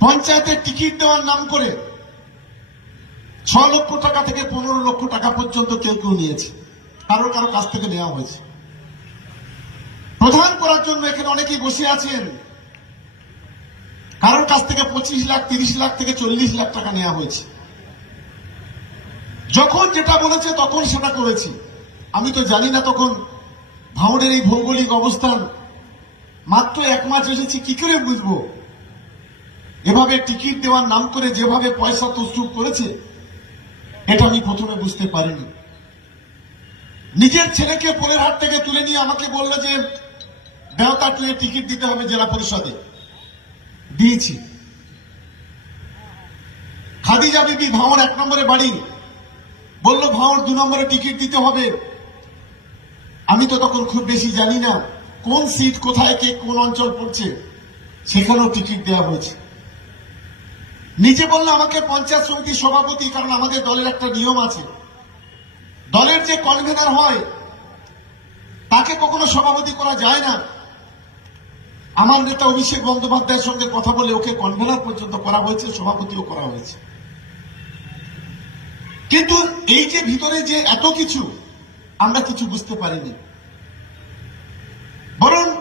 পঞ্চায়েতের টিকিট দেওয়ার নাম করে ছ লক্ষ টাকা থেকে পনেরো লক্ষ টাকা পর্যন্ত কেউ কেউ নিয়েছে। কারও কারও কাছ থেকে নেওয়া হয়েছে। প্রধান করার জন্য এখানে অনেকেই বসে আছেন। কারোর কাছ থেকে পঁচিশ লাখ, তিরিশ লাখ থেকে চল্লিশ লাখ টাকা নেওয়া হয়েছে। যখন যেটা বলেছে তখন সেটা করেছি। আমি তো জানি না তখন ভাঙড়ের এই ভৌগোলিক অবস্থান। মাত্র এক মাস এসেছি, কি করে বুঝব? এভাবে টিকিট দেওয়ার নাম করে যেভাবে পয়সা তসরুপ করেছে, এটা আমি প্রথমে বুঝতে পারিনি। নিজের ছেলেকে পোলের হাট থেকে তুলে নিয়ে আমাকে বলল যে, দেওতা টুয়ে টিকিট দিতে হবে জেলা পরিষদে। দিয়েছি। খাদিজা বিবি ভাঁড় এক নম্বরে বাড়ি। বলল ভাঁড় দু নম্বরে টিকিট দিতে হবে। আমি তো তখন খুব বেশি জানি না কোন সিট কোথায় কে কোন অঞ্চল পড়ছে, সেখানেও টিকিট দেওয়া হয়েছে। নিজে বলল আমাকে পঞ্চায়েত সমিতির সভাপতি, কারণ আমাদের দলের একটা নিয়ম আছে। দলের যে কনভেনার হয়, তাকে কখনো সভাপতি করা যায় না। আমার নেতা অভিষেক বন্দ্যোপাধ্যায়ের সঙ্গে কথা বলে ওকে কনভেনার পর্যন্ত করা হয়েছে, সভাপতিও করা হয়েছে। কিন্তু এই যে ভিতরে যে এত কিছু, আমরা কিছু বুঝতে পারিনি। বরং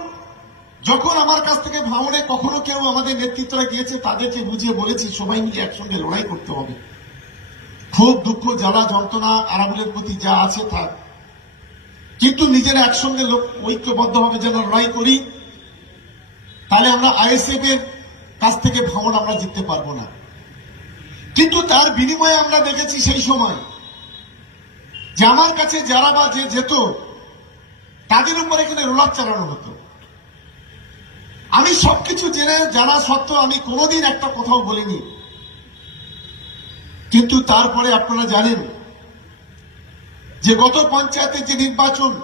যখন আমার কাছ থেকে ভাঙনে কখনো কেউ আমাদের নেতৃত্বরা গিয়েছে, তাদেরকে বুঝিয়ে বলেছি, সবাই মিলে একসঙ্গে লড়াই করতে হবে। ক্ষোভ দুঃখ, জ্বালা, যন্ত্রণা আরামুলের প্রতি যা আছে থাক কিন্তু নিজেরা একসঙ্গে লোক ঐক্যবদ্ধভাবে যেন লড়াই করি, তাহলে আমরা আইএসএফ এর কাছ থেকে ভাঙন আমরা জিততে পারব না। কিন্তু তার বিনিময়ে আমরা দেখেছি সেই সময় যে আমার কাছে যারা বা যে যেত, তাদের উপরে এখানে রোলার চালানো হতো। আমি সবকিছু জেনে, জানা সত্ত্বেও আমি কোনোদিন একটা কোথাও বলিনি। কিন্তু তারপরে আপনারা জানেন যে গত পঞ্চায়েতের যে নির্বাচন,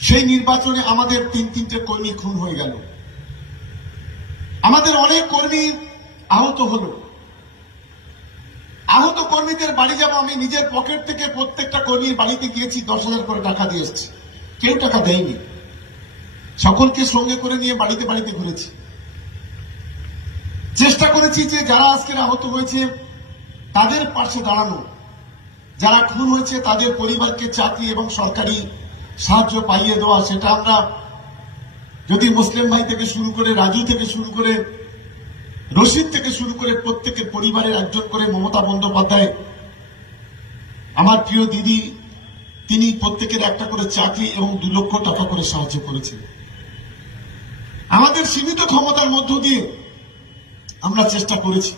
সেই নির্বাচনে আমাদের তিন তিনটে কর্মী খুন হয়ে গেল। আমাদের অনেক কর্মী আহত হলো। আহত কর্মীদের বাড়ি যাব আমি নিজের পকেট থেকে প্রত্যেকটা কর্মীর বাড়িতে গিয়েছি, দশ হাজার করে টাকা দিয়ে এসেছি। কেউ টাকা দেয়নি। সকলকে সঙ্গে করে নিয়ে বাড়িতে বাড়িতে ঘুরেছি। চেষ্টা করেছি যে যারা আজকের আহত হয়েছে, তাদের পাশে দাঁড়ানো। যারা খুন হয়েছে, তাদের পরিবারকে চাকরি এবং সরকারি সাহায্য পাইয়ে দেওয়া, সেটা আমরা যদি মুসলিম ভাই থেকে শুরু করে, রাজু থেকে শুরু করে, রশিদ থেকে শুরু করে প্রত্যেকের পরিবারের একজন করে মমতা বন্দ্যোপাধ্যায়, আমার প্রিয় দিদি, তিনি প্রত্যেকের একটা করে চাকরি এবং দু লক্ষ টাকা করে সাহায্য করেছেন আমাদের সীমিত ক্ষমতার মধ্য দিয়ে আমরা চেষ্টা করেছি।